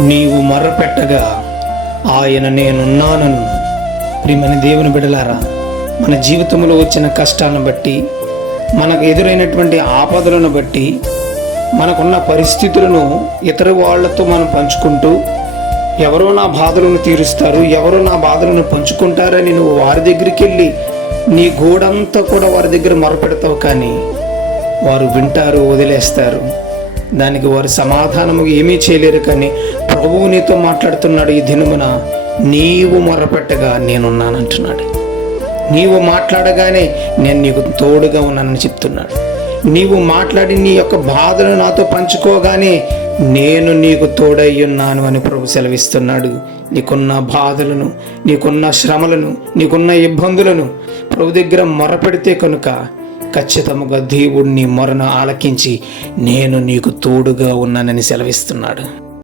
నీవు మొర్రపెట్టగా ఆయన నేనున్నానను. ప్రియమైన దేవుని బిడలారా మన జీవితంలో వచ్చిన కష్టాలను బట్టి మనకు ఎదురైనటువంటి ఆపదలను బట్టి మనకున్న పరిస్థితులను ఇతర వాళ్ళతో మనం పంచుకుంటూ ఎవరో నా బాధలను తీరుస్తారు ఎవరో నా బాధలను పంచుకుంటారని నువ్వు వారి దగ్గరికి వెళ్ళి నీ గోడంతా కూడా వారి దగ్గర మొరపెడతావు కానీ వారు వింటారు వదిలేస్తారు. దానికి వారు సమాధానము ఏమీ చేయలేరు కానీ ప్రభువు నీతో మాట్లాడుతున్నాడు ఈ దినమున. నీవు మొరపెట్టగా నేనున్నానంటున్నాడు. నీవు మాట్లాడగానే నేను నీకు తోడుగా ఉన్నానని చెప్తున్నాడు. నీవు మాట్లాడి నీ యొక్క బాధను నాతో పంచుకోగానే నేను నీకు తోడై ఉన్నాను అని ప్రభు సెలవిస్తున్నాడు. నీకున్న బాధలను నీకున్న శ్రమలను నీకున్న ఇబ్బందులను ప్రభు దగ్గర మొరపెడితే కనుక ఖచ్చితముగా దేవుడు మొరను ఆలకించి నేను నీకు తోడుగా ఉన్నానని సెలవిస్తున్నాడు.